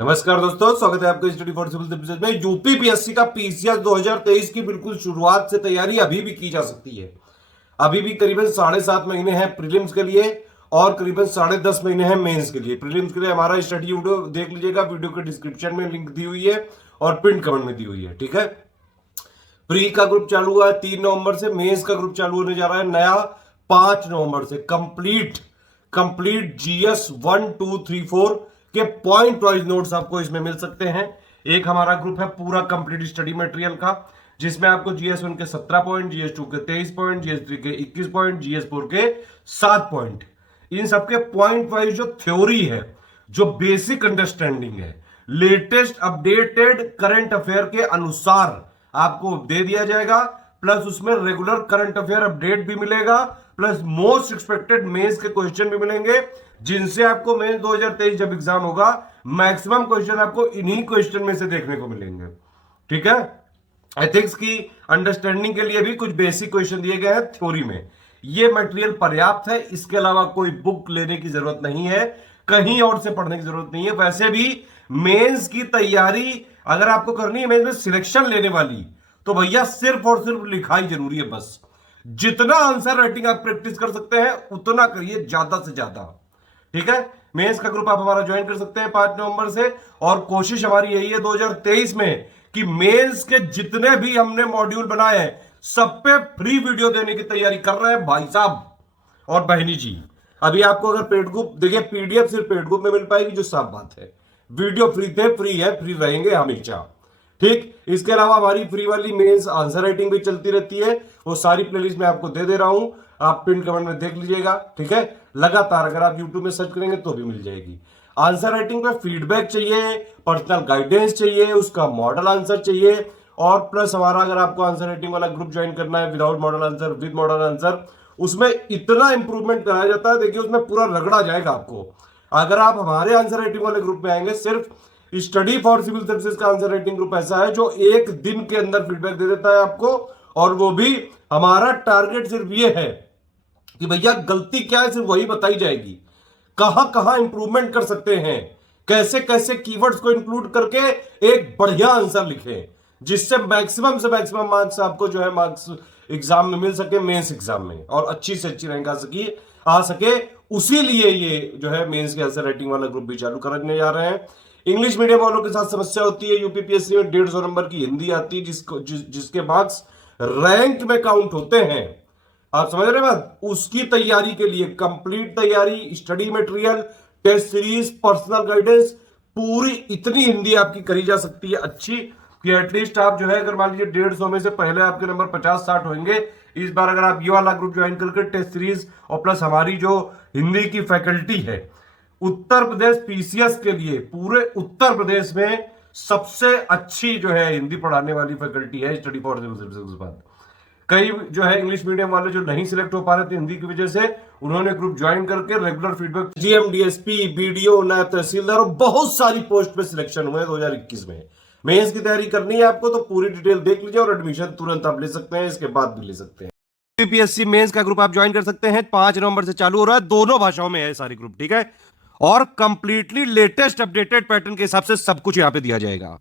नमस्कार दोस्तों, स्वागत है आपका स्टडी फॉर सिविल सर्विसेज में। यूपीपीएससी का पीसीएस 2023 की बिल्कुल शुरुआत से तैयारी अभी भी की जा सकती है। अभी भी करीबन 7.5 महीने हैं प्रीलिम्स के लिए और करीबन 10.5 महीने हैं मेंस के लिए। प्रीलिम्स के लिए हमारा स्टडी वीडियो देख लीजिएगा, वीडियो के डिस्क्रिप्शन में लिंक दी हुई है और पिन कमेंट में दी हुई है। ठीक है, प्री का ग्रुप चालू हुआ है 3 नवंबर से, मेंस का ग्रुप चालू होने जा रहा है नया 5 नवंबर से। कंप्लीट जीएस 1 2 3 4 के पॉइंट वाइज नोट्स आपको इसमें मिल सकते हैं। एक हमारा ग्रुप है पूरा कंप्लीट स्टडी मटेरियल का, जिसमें आपको जीएस 1 के 17 पॉइंट, जीएस 2 के 23 पॉइंट, जीएस 3 के 21 पॉइंट, जीएस 4 के 7 पॉइंट, इन सबके पॉइंट वाइज जो थ्योरी है, जो बेसिक अंडरस्टैंडिंग है, लेटेस्ट अपडेटेड करंट अफेयर के अनुसार आपको दे दिया जाएगा। प्लस उसमें रेगुलर करंट अफेयर अपडेट भी मिलेगा, प्लस मोस्ट एक्सपेक्टेड मेंस के क्वेश्चन भी मिलेंगे, जिनसे आपको मेंस 2023 जब एग्जाम होगा मैक्सिमम क्वेश्चन आपको इन्हीं क्वेश्चन में से देखने को मिलेंगे। ठीक है, एथिक्स की अंडरस्टैंडिंग के लिए भी कुछ बेसिक क्वेश्चन दिए गए हैं थ्योरी में। यह मटेरियल पर्याप्त है, इसके अलावा कोई बुक लेने की जरूरत नहीं है, कहीं और से पढ़ने की जरूरत नहीं है। वैसे भी मेंस की तैयारी अगर आपको करनी है, मेंस में सिलेक्शन लेने वाली, तो भैया सिर्फ और सिर्फ लिखाई जरूरी है। बस जितना आंसर राइटिंग आप प्रैक्टिस कर सकते हैं उतना करिए, ज्यादा से ज्यादा। ठीक है, मेंस का ग्रुप आप हमारा ज्वाइन कर सकते हैं 5 नवंबर से। और कोशिश हमारी यही है 2023 में कि मेंस के जितने भी हमने मॉड्यूल बनाए हैं सब पे फ्री वीडियो देने की तैयारी कर रहे हैं भाई साहब और बहनी जी। अभी आपको अगर पेड ग्रुप देखिए, पीडीएफ सिर्फ पेड ग्रुप में मिल पाएगी, जो साफ बात है। वीडियो फ्री थे, फ्री है, फ्री रहेंगे हमेशा। ठीक, इसके अलावा हमारी फ्री वाली मेंस आंसर राइटिंग भी चलती रहती है, वो सारी प्लेलिस्ट में आपको दे रहा हूं, आप पिन कमेंट में देख लीजिएगा। ठीक है, लगातार अगर आप यूट्यूब में सर्च करेंगे तो भी मिल जाएगी। आंसर राइटिंग पे फीडबैक चाहिए, पर्सनल गाइडेंस चाहिए, उसका मॉडल आंसर चाहिए, और प्लस हमारा अगर आपको आंसर राइटिंग वाला ग्रुप ज्वाइन करना है without model answer, with model answer, उसमें इतना इंप्रूवमेंट कराया जाता है। देखिए, उसमें पूरा रगड़ा जाएगा आपको। अगर आप हमारे आंसर राइटिंग वाले ग्रुप में आएंगे, सिर्फ स्टडी फॉर सिविल सर्विसेज का आंसर राइटिंग ग्रुप ऐसा है जो एक दिन के अंदर फीडबैक दे देता है आपको। और वो भी हमारा टारगेट सिर्फ ये है कि भैया गलती क्या है सिर्फ वही बताई जाएगी, कहां कहां इंप्रूवमेंट कर सकते हैं, कैसे कैसे कीवर्ड्स को इंक्लूड करके एक बढ़िया आंसर लिखें, जिससे मैक्सिमम से मैक्सिमम मार्क्स आपको जो है मार्क्स एग्जाम में मिल सके, मेंस एग्जाम में, और अच्छी से अच्छी रैंक आ सके। उसी लिए ये जो है मेंस के आंसर राइटिंग वाला ग्रुप भी चालू करने जा रहे हैं। इंग्लिश मीडियम वालों के साथ समस्या होती है, यूपीपीएससी में 150 नंबर की हिंदी आती है, जिसके मार्क्स रैंक में काउंट होते हैं। आप समझ रहे हैं बात? उसकी तैयारी के लिए कंप्लीट तैयारी, study material, test series, personal guidance, पूरी इतनी हिंदी आपकी करी जा सकती है अच्छी कि एटलीस्ट आप जो है, अगर मान लीजिए 150 में से पहले आपके नंबर 50-60 होंगे। इस बार अगर आप ये वाला ग्रुप ज्वाइन करके टेस्ट सीरीज और प्लस हमारी जो हिंदी की फैकल्टी है, उत्तर प्रदेश पीसीएस के लिए पूरे उत्तर प्रदेश में सबसे अच्छी जो है हिंदी पढ़ाने वाली फैकल्टी है स्टडी फॉर सिविल सर्विसेज के बाद। कई जो है इंग्लिश मीडियम वाले जो नहीं सिलेक्ट हो पा रहे थे हिंदी की वजह से, उन्होंने ग्रुप ज्वाइन करके regular feedback, GM, DSP, BDO, नायब तहसीलदार और बहुत सारी पोस्ट पे सिलेक्शन हुए 2021 में। मेंस की तैयारी करनी है आपको तो पूरी डिटेल देख लीजिए और एडमिशन तुरंत आप ले सकते हैं, इसके बाद भी ले सकते हैं। यूपीपीएससी मेंस का ग्रुप आप ज्वाइन कर सकते हैं, 5 नवंबर से चालू हो रहा है, दोनों भाषाओं में है सारे ग्रुप। ठीक है, और कंप्लीटली लेटेस्ट अपडेटेड पैटर्न के हिसाब से सब कुछ यहां पे दिया जाएगा।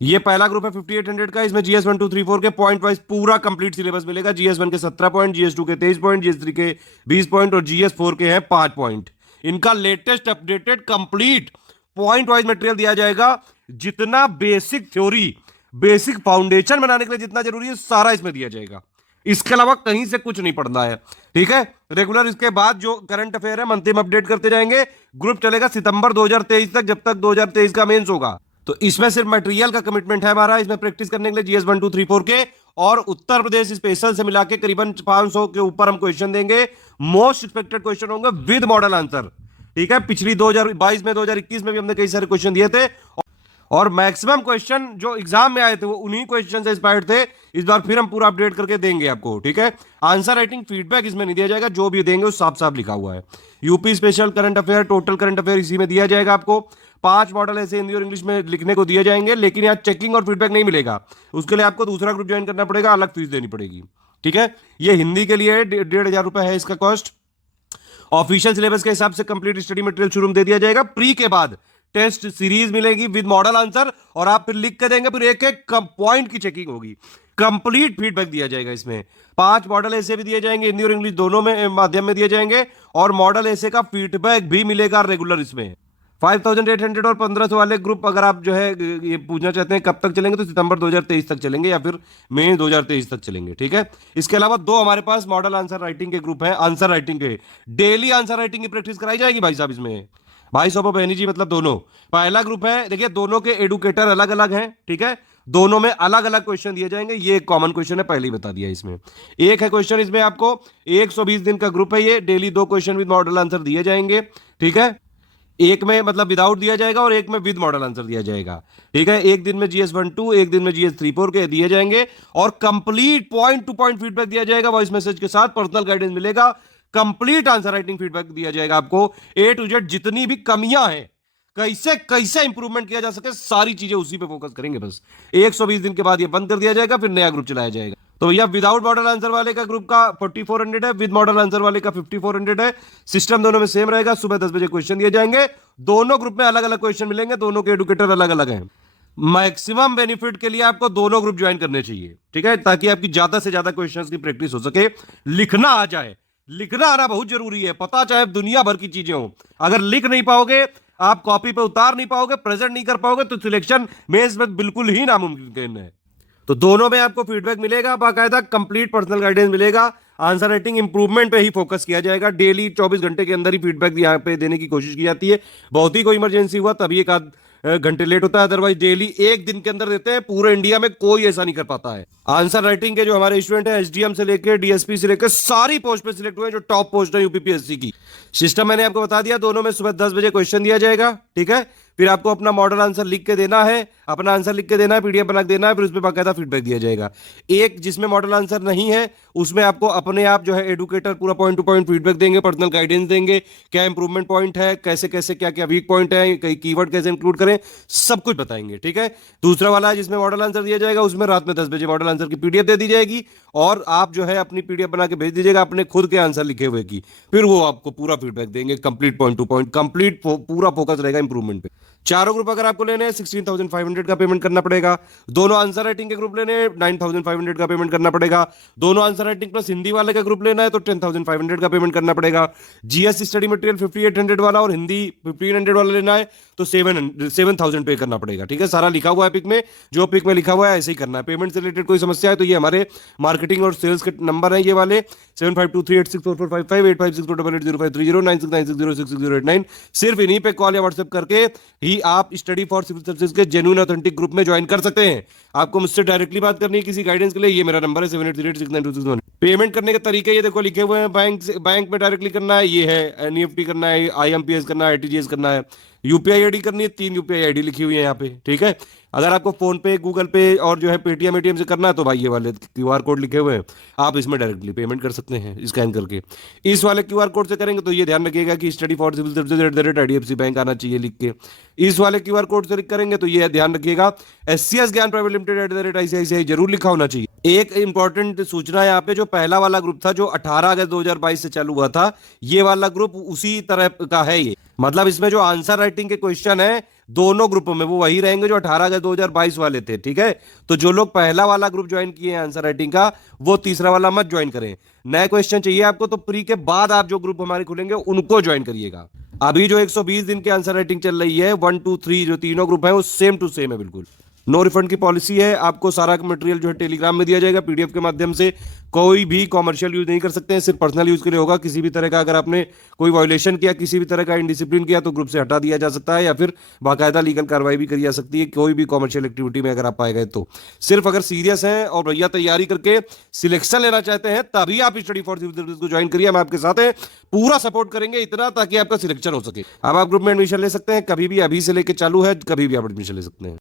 ये पहला ग्रुप है 5800 का, इसमें जीएस 1 2 3 4 के पॉइंट वाइज पूरा कंप्लीट सिलेबस मिलेगा। जीएस 1 के 17 पॉइंट, जीएस 2 के 23 पॉइंट, जीएस 3 के 20 पॉइंट और जीएस 4 के हैं 5 पॉइंट। इनका latest updated complete point wise material दिया जाएगा। जितना बेसिक थ्योरी, बेसिक फाउंडेशन बनाने के लिए जितना जरूरी है, सारा इसमें दिया जाएगा। इसके अलावा कहीं से कुछ नहीं पढ़ना है। ठीक है, रेगुलर इसके बाद जो करंट अफेयर है मंथली में अपडेट करते जाएंगे। ग्रुप चलेगा सितंबर 2023 तक, जब तक 2023 का मेंस होगा। तो इसमें सिर्फ मटेरियल का कमिटमेंट है हमारा, इसमें प्रैक्टिस करने के लिए जीएस 1 2 3 4 के और उत्तर प्रदेश स्पेशल से मिला के करीबन 500 के ऊपर हम क्वेश्चन देंगे। मोस्ट एक्सपेक्टेड क्वेश्चन होंगे विद मॉडल आंसर। ठीक है, पिछली 2022 में, 2021 में भी हमने कई सारे क्वेश्चन दिए थे और मैक्सिमम क्वेश्चन जो एग्जाम में आए थे वो उन्हीं क्वेश्चन से इंस्पायर्ड थे। इस बार फिर हम पूरा अपडेट करके देंगे आपको। ठीक है, आंसर राइटिंग फीडबैक इसमें नहीं दिया जाएगा, जो भी देंगे वो साफ साफ लिखा हुआ है। UP special current affair, total current affair इसी में दिया जाएगा आपको। 5 मॉडल ऐसे हिंदी और इंग्लिश में लिखने को दिए जाएंगे, लेकिन यहाँ चेकिंग और फीडबैक नहीं मिलेगा। उसके लिए आपको दूसरा ग्रुप ज्वाइन करना पड़ेगा, अलग फीस देनी पड़ेगी। ठीक है, ये हिंदी के लिए 1,500 रुपए है इसका कॉस्ट। ऑफिशियल सिलेबस के हिसाब से कंप्लीट स्टडी मटेरियल शुरू में दे दिया जाएगा। प्री के बाद टेस्ट सीरीज मिलेगी विद मॉडल आंसर, और आप फिर लिख के देंगे, फिर एक एक पॉइंट की चेकिंग होगी, कंप्लीट फीडबैक दिया जाएगा। इसमें 5 मॉडल ऐसे भी दिए जाएंगे, हिंदी और इंग्लिश दोनों में माध्यम में दिए जाएंगे, और मॉडल ऐसे का फीडबैक भी मिलेगा रेगुलर। इसमें 5800 और 1500 वाले ग्रुप अगर आप जो है ये पूछना चाहते हैं कब तक चलेंगे, तो सितंबर 2023 तक चलेंगे या फिर मई 2023 तक चलेंगे, ठीक है। इसके अलावा 2 हमारे पास मॉडल आंसर राइटिंग के ग्रुप हैं। आंसर राइटिंग के डेली आंसर राइटिंग की प्रैक्टिस कराई जाएगी भाई साहब इसमें, भाई साहब बहनी जी, मतलब दोनों। पहला ग्रुप है, देखिए दोनों के एडुकेटर अलग अलग हैं, ठीक है, दोनों में अलग अलग क्वेश्चन दिए जाएंगे। ये एक कॉमन क्वेश्चन है, पहले ही बता दिया। इसमें एक है क्वेश्चन, इसमें आपको 120 दिन का ग्रुप है ये, daily 2 question with model answer दिए जाएंगे, ठीक है। एक में मतलब विदाउट दिया जाएगा और एक में विद मॉडल आंसर दिया जाएगा, ठीक है। एक दिन में GS 1-2, एक दिन में GS 3-4 के दिए जाएंगे, और complete point two point feedback दिया जाएगा वॉइस मैसेज के साथ, पर्सनल गाइडेंस मिलेगा, कंप्लीट आंसर राइटिंग फीडबैक दिया जाएगा आपको, A to Z जितनी भी कमियां हैं, कैसे कैसे इंप्रूवमेंट किया जा सके, सारी चीजें उसी पे फोकस करेंगे बस। 120 दिन के बाद ये बंद कर दिया जाएगा, फिर नया ग्रुप चलाया जाएगा। तो भैया विदाउट मॉडल आंसर वाले का ग्रुप का 4400 है, विद मॉडल आंसर वाले का 5400 है। सिस्टम दोनों में सेम रहेगा, सुबह 10 बजे क्वेश्चन दिए जाएंगे, दोनों ग्रुप में अलग अलग क्वेश्चन मिलेंगे, दोनों के एडुकेटर अलग अलग हैं। मैक्सिमम बेनिफिट के लिए आपको दोनों ग्रुप ज्वाइन करने चाहिए, ठीक है, ताकि आपकी ज्यादा से ज्यादा क्वेश्चंस की प्रैक्टिस हो सके, लिखना आ जाए। लिखना आना बहुत जरूरी है, पता चाहे दुनिया भर की चीजें हो, अगर लिख नहीं पाओगे, आप कॉपी पे उतार नहीं पाओगे, प्रेजेंट नहीं कर पाओगे, तो सिलेक्शन मेंस में बिल्कुल ही नामुमकिन है। तो दोनों में आपको फीडबैक मिलेगा, बाकायदा कंप्लीट पर्सनल गाइडेंस मिलेगा, आंसर राइटिंग इंप्रूवमेंट पे ही फोकस किया जाएगा। डेली 24 घंटे के अंदर ही फीडबैक यहाँ पे देने की कोशिश की जाती है। बहुत ही कोई इमरजेंसी हुआ तभी एक आध घंटे लेट होता है, अदरवाइज डेली 1 दिन के अंदर देते हैं। पूरे इंडिया में कोई ऐसा नहीं कर पाता है। आंसर राइटिंग के जो हमारे स्टूडेंट हैं, SDM से लेकर DSP से लेकर सारी पोस्ट पे सिलेक्ट हुए हैं, जो टॉप पोस्ट है UPPSC की। सिस्टम मैंने आपको बता दिया, दोनों में सुबह 10 बजे क्वेश्चन दिया जाएगा, ठीक है। फिर आपको अपना मॉडल आंसर लिख के देना है, अपना आंसर लिख के देना है, PDF बना के देना है, फिर उस पर बाकायदा फीडबैक दिया जाएगा। एक जिसमें मॉडल आंसर नहीं है, उसमें आपको अपने आप जो है एडुकेटर पूरा पॉइंट टू पॉइंट फीडबैक देंगे, पर्सनल गाइडेंस देंगे, क्या इंप्रूवमेंट पॉइंट है, कैसे कैसे क्या क्या वीक पॉइंट है, कई कीवर्ड कैसे इंक्लूड करें, सब कुछ बताएंगे, ठीक है। दूसरा वाला जिसमें मॉडल आंसर दिया जाएगा, उसमें रात में 10 बजे मॉडल आंसर की PDF दे दी जाएगी, और आप जो है अपनी PDF बना के भेज दीजिएगा अपने खुद के आंसर लिखे हुए की, फिर वो आपको पूरा फीडबैक देंगे, complete point two point, complete पूरा फोकस रहेगा इंप्रूवमेंट पे। चारों ग्रुप अगर आपको लेने हैं 16,500 का पेमेंट करना पड़ेगा। दोनों आंसर राइटिंग के ग्रुप लेने हैं 9,500 का पेमेंट करना पड़ेगा। दोनों आंसर राइटिंग प्लस हिंदी वाले का ग्रुप लेना है तो 10,500 का पेमेंट करना पड़ेगा। GS स्टडी मटेरियल 5,800 वाला और हिंदी 1,500 वाला लेना है तो 7,000 पे करना पड़ेगा, ठीक है। सारा लिखा हुआ है पिक में, जो पिक में लिखा हुआ है ऐसे ही करना है। पेमेंट से रिलेटेड कोई समस्या है तो ये हमारे मार्केटिंग और सेल्स के नंबर हैं, ये वाले 7523864455 8564880530 9696066089। सिर्फ इन्हीं पे कॉल या व्हाट्सएप करके ही आप स्टडी फॉर सिविल सर्विसेज के जेन्युइन ऑथेंटिक ग्रुप में ज्वाइन कर सकते हैं। आपको मुझसे डायरेक्टली बात करनी है किसी गाइडेंस के लिए, ये मेरा नंबर है 7838692661। पेमेंट करने के तरीके ये देखो लिखे हुए हैं, बैंक में डायरेक्टली करना है, ये है NEFT करना है, IMPS करना है, RTGS करना है, UPI ID करनी है, 3 UPI ID लिखी हुई है यहाँ पे, ठीक है। अगर आपको फोन पे, गूगल पे और जो है पेटीएम ATM से करना है तो भाई ये वाले QR कोड लिखे हुए हैं, आप इसमें डायरेक्टली पेमेंट कर सकते हैं स्कैन करके। इस वाले QR कोड से करेंगे तो ये ध्यान रखिएगा कि study for civil services @IDFC bank आना चाहिए लिख के। इस वाले QR कोड से करेंगे तो ये ध्यान रखिएगा SCS ज्ञान प्राइवेट लिमिटेड @ICICI जरूर लिखा होना चाहिए। एक इंपॉर्टेंट सूचना यहाँ पे, जो पहला वाला ग्रुप था जो 18 अगस्त 2022 से चालू हुआ था, ये वाला ग्रुप उसी तरह का है। ये मतलब इसमें जो आंसर राइटिंग के क्वेश्चन है दोनों ग्रुपों में वो वही रहेंगे जो 18 अगस्त 2022 वाले थे, ठीक है। तो जो लोग पहला वाला ग्रुप ज्वाइन किए हैं आंसर राइटिंग का, वो तीसरा वाला मत ज्वाइन करें। नए क्वेश्चन चाहिए आपको तो प्री के बाद आप जो ग्रुप हमारे खुलेंगे उनको ज्वाइन करिएगा। अभी जो 120 दिन की आंसर राइटिंग चल रही है 1 2 3 जो तीनों ग्रुप है वो सेम टू सेम है बिल्कुल। नो रिफंड की पॉलिसी है, आपको सारा मटेरियल जो है टेलीग्राम में दिया जाएगा PDF के माध्यम से। कोई भी कॉमर्शियल यूज नहीं कर सकते हैं, सिर्फ पर्सनल यूज के लिए होगा। किसी भी तरह का अगर आपने कोई वायोलेशन किया, किसी भी तरह का इंडिसिप्लिन किया तो ग्रुप से हटा दिया जा सकता है या फिर बाकायदा लीगल कार्रवाई भी करी जा सकती है कोई भी कॉमर्शियल एक्टिविटी में अगर आप पाए गए तो। सिर्फ अगर सीरियस हैं और भैया तैयारी करके सिलेक्शन लेना चाहते हैं तभी आप स्टडी फॉर सिविल सर्विसेज को ज्वाइन करिए, हम आपके साथ हैं, पूरा सपोर्ट करेंगे इतना ताकि आपका सिलेक्शन हो सके। अब आप ग्रुप में एडमिशन ले सकते हैं कभी भी, अभी से लेकर चालू है, कभी भी आप एडमिशन ले सकते हैं।